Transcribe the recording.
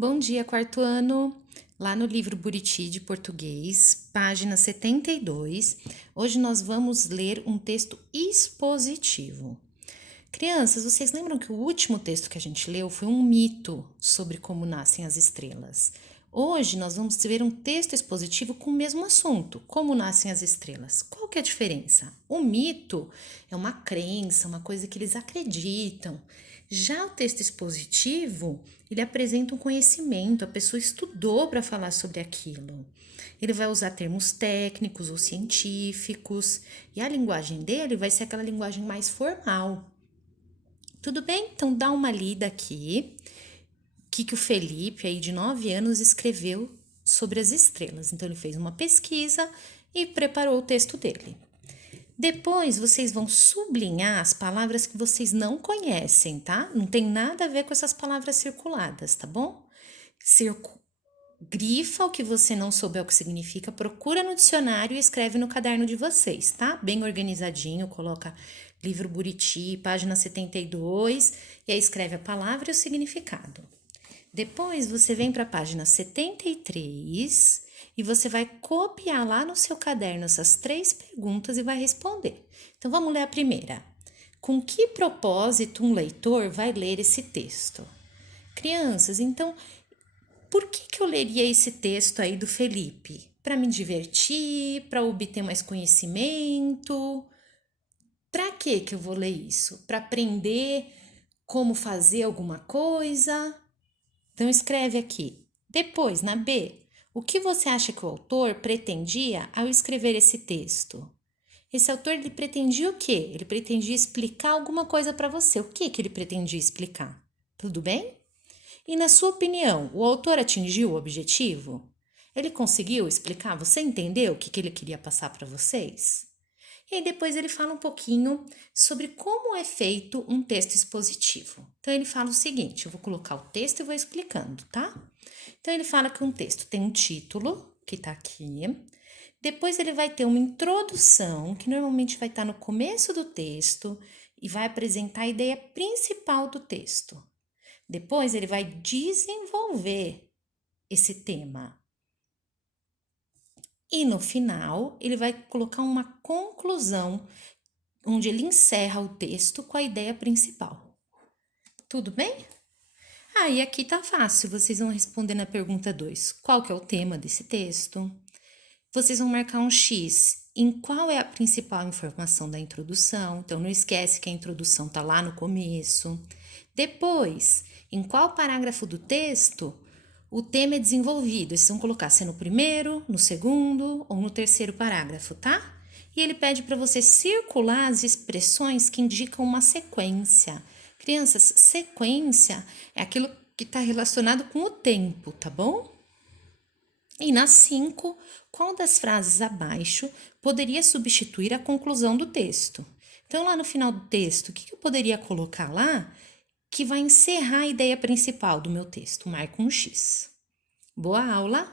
Bom dia, quarto ano. Lá no livro Buriti de Português, página 72, hoje nós vamos ler um texto expositivo. Crianças, vocês lembram que o último texto que a gente leu foi um mito sobre como nascem as estrelas? Hoje nós vamos ver um texto expositivo com o mesmo assunto, como nascem as estrelas. Qual que é a diferença? O mito é uma crença, uma coisa que eles acreditam. Já o texto expositivo, ele apresenta um conhecimento, a pessoa estudou para falar sobre aquilo. Ele vai usar termos técnicos ou científicos, e a linguagem dele vai ser aquela linguagem mais formal. Tudo bem? Então dá uma lida aqui. O que o Felipe, aí de 9 anos, escreveu sobre as estrelas. Então ele fez uma pesquisa e preparou o texto dele. Depois vocês vão sublinhar as palavras que vocês não conhecem, tá? Não tem nada a ver com essas palavras circuladas, tá bom? Grifa o que você não souber o que significa, procura no dicionário e escreve no caderno de vocês, tá? Bem organizadinho, coloca livro Buriti, página 72, e aí escreve a palavra e o significado. Depois você vem para a página 73 e você vai copiar lá no seu caderno essas 3 perguntas e vai responder. Então vamos ler a primeira. Com que propósito um leitor vai ler esse texto? Crianças, então, por que eu leria esse texto aí do Felipe? Para me divertir, para obter mais conhecimento? Para que eu vou ler isso? Para aprender como fazer alguma coisa? Então escreve aqui. Depois, na B, o que você acha que o autor pretendia ao escrever esse texto? Esse autor, ele pretendia o quê? Ele pretendia explicar alguma coisa para você. O que ele pretendia explicar? Tudo bem? E na sua opinião, o autor atingiu o objetivo? Ele conseguiu explicar? Você entendeu o que ele queria passar para vocês? E aí depois ele fala um pouquinho sobre como é feito um texto expositivo. Então ele fala o seguinte, eu vou colocar o texto e vou explicando, tá? Então ele fala que um texto tem um título, que tá aqui. Depois ele vai ter uma introdução, que normalmente vai estar no começo do texto e vai apresentar a ideia principal do texto. Depois ele vai desenvolver esse tema. E no final, ele vai colocar uma conclusão, onde ele encerra o texto com a ideia principal. Tudo bem? E aqui tá fácil, vocês vão responder na pergunta 2. Qual que é o tema desse texto? Vocês vão marcar um X em qual é a principal informação da introdução. Então, não esquece que a introdução tá lá no começo. Depois, em qual parágrafo do texto o tema é desenvolvido? Vocês vão colocar se é no primeiro, no segundo ou no terceiro parágrafo, tá? E ele pede para você circular as expressões que indicam uma sequência. Crianças, sequência é aquilo que está relacionado com o tempo, tá bom? E na 5, qual das frases abaixo poderia substituir a conclusão do texto? Então, lá no final do texto, o que eu poderia colocar lá que vai encerrar a ideia principal do meu texto? Marca um X. Boa aula!